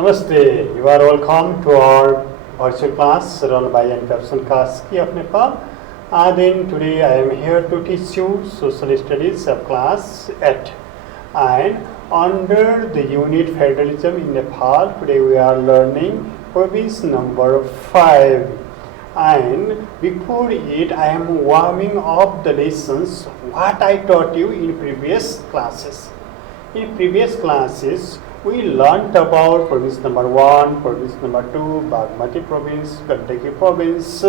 Namaste. You are welcome to our virtual class run by NPABSAN Kaski of Nepal. Then today I am here to teach you social studies of class 8. And under the unit federalism in Nepal, today we are learning province number 5. And before it, I am warming up the lessons what I taught you in previous classes. In previous classes, we learnt about province number 1, province number 2, Bagmati province, Gandaki province,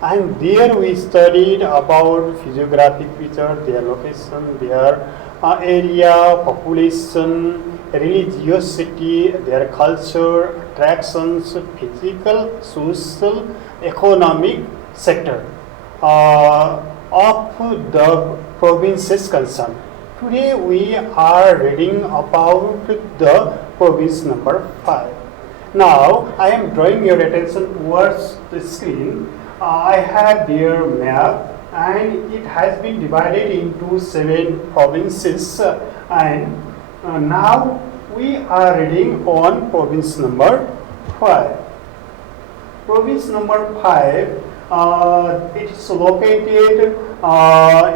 and there we studied about physiographic feature, their location, their area, population, religiosity, their culture, attractions, physical, social, economic sector of the provinces concerned. Today we are reading about the province number 5. Now I am drawing your attention towards the screen. I have their map and it has been divided into 7 provinces and now we are reading on province number 5. Province number 5, it is located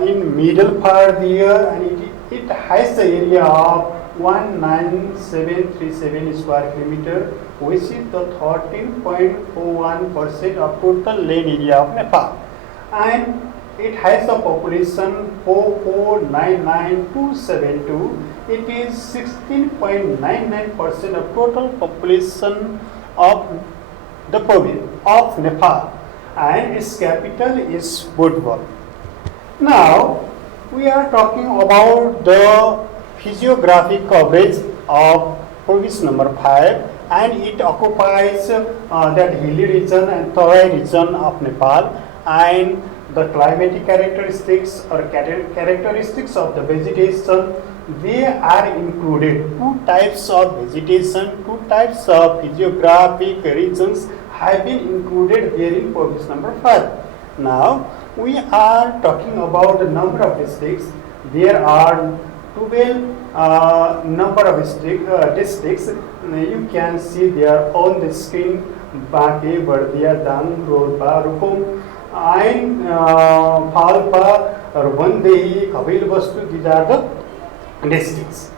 in middle part there and it has the area of 19737 square kilometer, which is the 13.41% of total land area of Nepal. And it has a population 4499272. It is 16.99% of total population of the province of Nepal. And its capital is Budva. Now, we are talking about the physiographic coverage of province number 5 and it occupies that hilly region and Tarai region of Nepal, and the climatic characteristics or characteristics of the vegetation, they are included. 2 types of vegetation, 2 types of physiographic regions have been included there in province number 5. Now, we are talking about the number of districts. There are 12 number of districts. You can see there on the screen: Bake, Bardia, Dang, Rodba, Rukum, and Palpa, Rwandehi, Kabilbastu. These are the districts.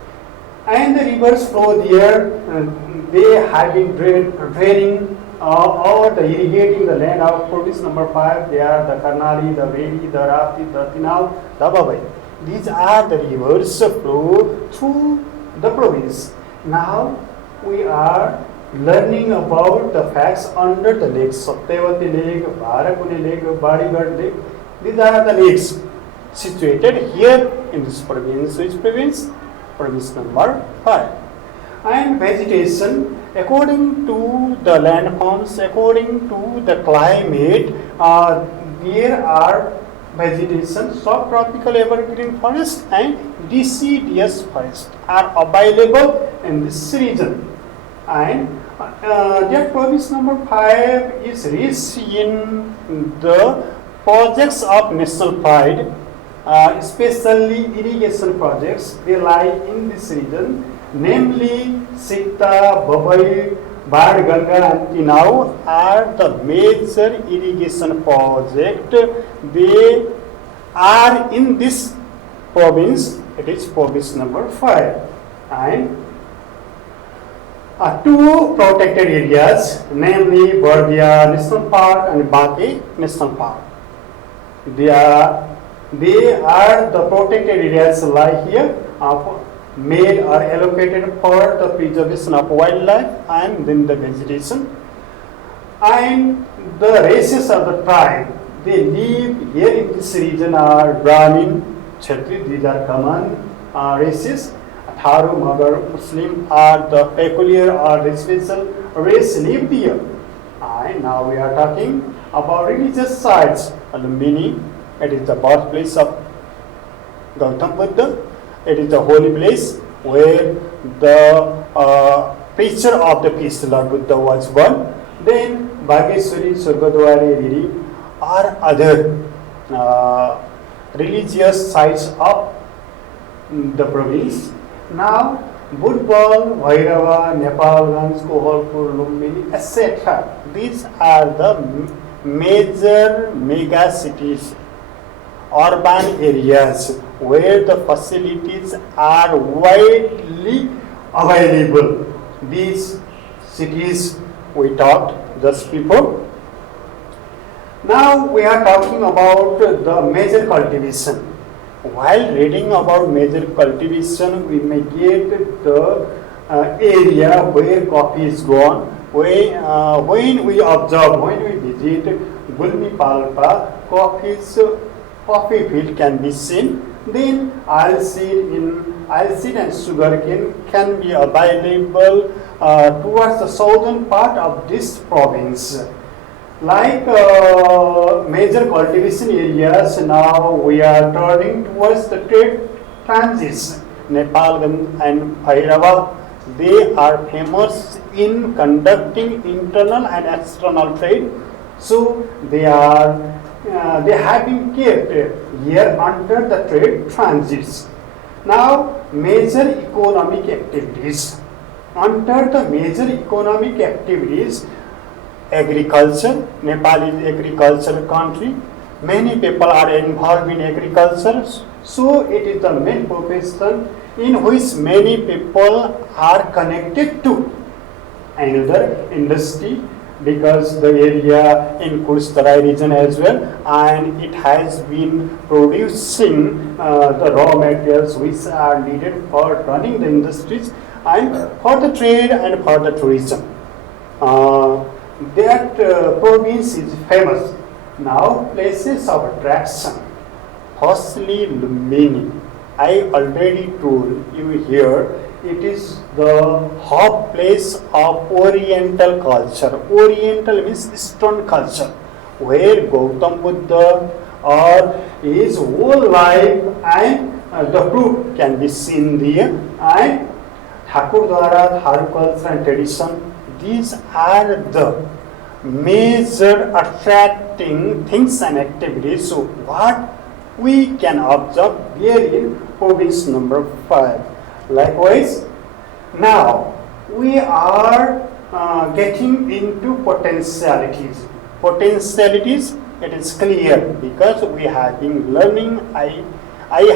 And the rivers flow there. They have been draining or the irrigating the land of province number 5. They are the Karnali, the Veli, the Rapti, the Tinau, the Babai. These are the rivers flow through the province. Now we are learning about the facts under the lakes. Satyavati Lake, Bharakuni Lake, Badigarh Lake. These are the lakes situated here in this province. Which province? Province number 5. And vegetation, according to the landforms, according to the climate, there are vegetation, subtropical evergreen forest and deciduous forest are available in this region. And that province number 5 is rich in the projects of national pride, especially irrigation projects. They lie in this region, namely Sikta, Babai, Badganga and Tinau are the major irrigation projects. They are in this province. It is province number 5. And 2 protected areas, namely Bardia National Park and Bake National Park. They are the protected areas lie here, made or allocated for the preservation of wildlife and then the vegetation. And the races of the tribe, they live here in this region are Brahmin, Kshatri, these are common races. Tharu, Magar, Muslim are the peculiar or residential race live here. And now we are talking about religious sites. Lumbini, it is the birthplace of Gautam Buddha. It is the holy place where the preacher of the peace, Lord Buddha, was born. Then Bageshwari, Surgadwari, Riri are other religious sites of the province. Now Budbal, Bhairava, Nepalganj, Kohalpur, Lumbini, etc. These are the major mega cities, urban areas where the facilities are widely available. These cities we talked just before. Now we are talking about the major cultivation. While reading about major cultivation, we may get the area where coffee is grown. When we observe, when we visit Gulmi Palpa, coffee field can be seen. Then oilseed and sugarcane can be available towards the southern part of this province. Like major cultivation areas, now we are turning towards the trade transits. Nepal and Bhairava, they are famous in conducting internal and external trade. So they have been kept here under the trade transits. Now, major economic activities. Under the major economic activities, agriculture. Nepal is agricultural country. Many people are involved in agriculture, so it is the main profession in which many people are connected to. Another industry, because the area includes the Tarai region as well, and it has been producing the raw materials which are needed for running the industries and for the trade and for the tourism. That province is famous. Now, places of attraction. Firstly, Lumbini. I already told you here, it is the hub place of Oriental culture. Oriental means Eastern culture, where Gautam Buddha or his whole life and the proof can be seen there. And Thakur Dwara, Tharu culture and tradition. These are the major attracting things and activities. So what we can observe here in province number 5. Likewise, now we are getting into potentialities. Potentialities, it is clear because we have been learning. I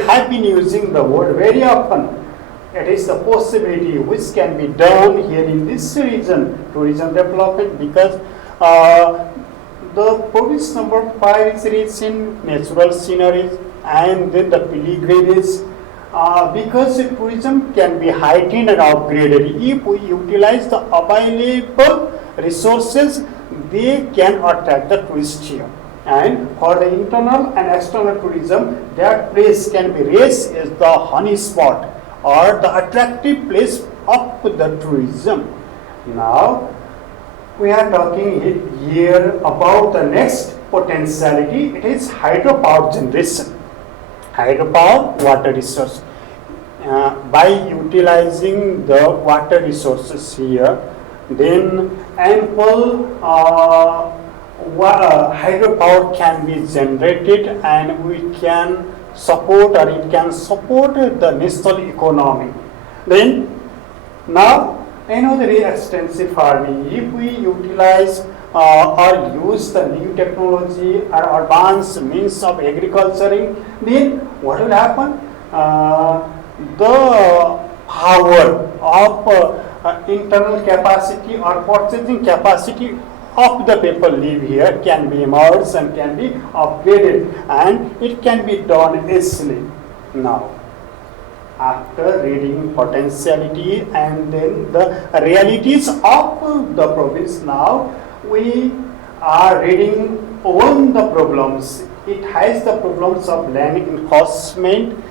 have been using the word very often. It is the possibility which can be done here in this region, tourism development, because the province number 5 is rich in natural sceneries and then the pilgrimage. Because tourism can be heightened and upgraded. If we utilize the available resources, they can attract the tourist here. And for the internal and external tourism, that place can be raised as the honey spot or the attractive place of the tourism. Now, we are talking here about the next potentiality. It is hydropower generation. Hydropower, water resource. By utilizing the water resources here, then ample hydropower can be generated and we can support, or it can support the national economy. Then now another extensive farming. If we utilize or use the new technology or advanced means of agriculturing, then what will happen? The power of internal capacity or purchasing capacity of the people live here can be emerged and can be upgraded, and it can be done easily. Now, after reading potentiality and then the realities of the province, now we are reading on the problems. It has the problems of land encroachment.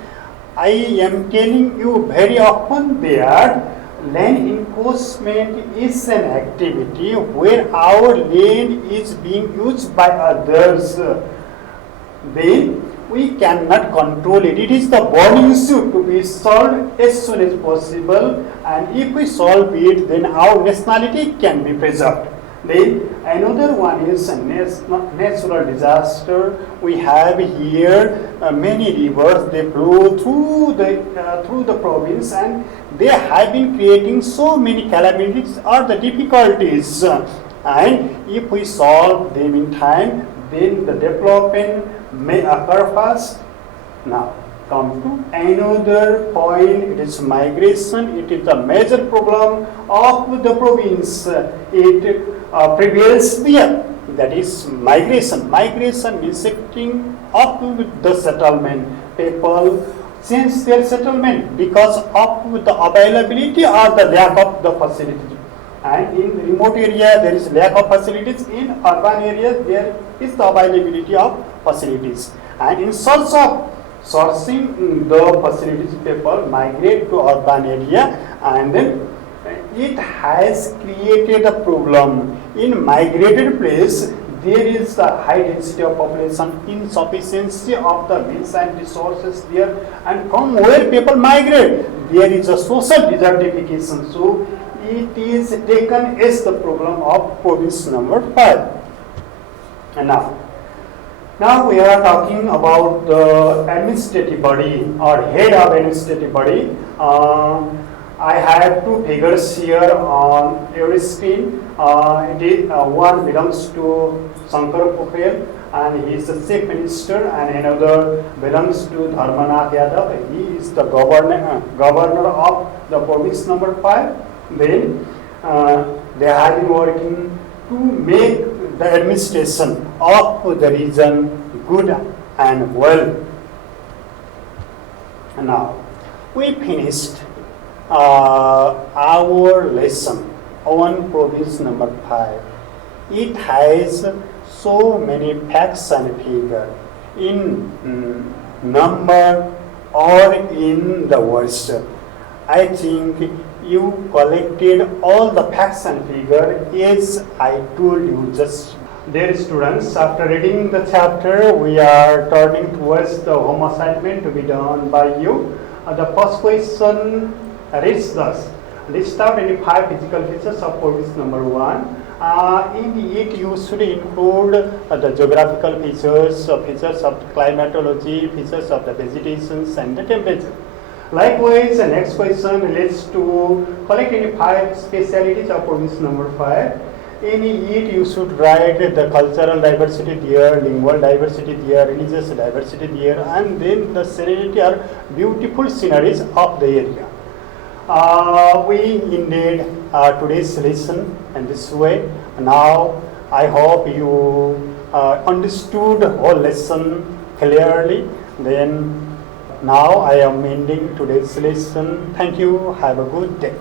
I am telling you very often that land encroachment is an activity where our land is being used by others. Then we cannot control it. It is the burning issue to be solved as soon as possible, and if we solve it, then our nationality can be preserved. Then another one is a natural disaster. We have here many rivers. They flow through the province, and they have been creating so many calamities or the difficulties. And if we solve them in time, then the development may occur fast. Now, come to another point. It is migration. It is a major problem of the province. It prevails there. That is migration. Migration means shifting up to the settlement. People change their settlement because of the availability or the lack of the facilities. And in remote area there is lack of facilities. In urban areas there is the availability of facilities. And in search of sourcing the facilities, people migrate to urban area, and then it has created a problem. In migrated place, there is a high density of population, insufficiency of the means and resources there, and from where people migrate, there is a social desertification. So it is taken as the problem of province number 5. And now we are talking about the administrative body or head of administrative body. I have two figures here on your screen. One belongs to Shankar Pokhrel, and he is the chief minister, and another belongs to Dharmanath Yadav. He is the governor of the province number 5. Then they have been working to make the administration of the region good and well. Now, we finished our lesson on province number 5. It has so many facts and figures in number or in the words. I think you collected all the facts and figures as I told you just. Dear students, after reading the chapter, we are turning towards the home assignment to be done by you. The first question reads thus: list out any 5 physical features of province number 1. In it, you should include the geographical features, features of climatology, features of the vegetations and the temperature. Likewise, the next question relates to collect any 5 specialities of province number 5. In it, you should write the cultural diversity there, lingual diversity there, religious diversity there, and then the serenity or beautiful sceneries of the area. We ended today's lesson in this way. Now, I hope you understood the whole lesson clearly. Then, now I am ending today's lesson. Thank you. Have a good day.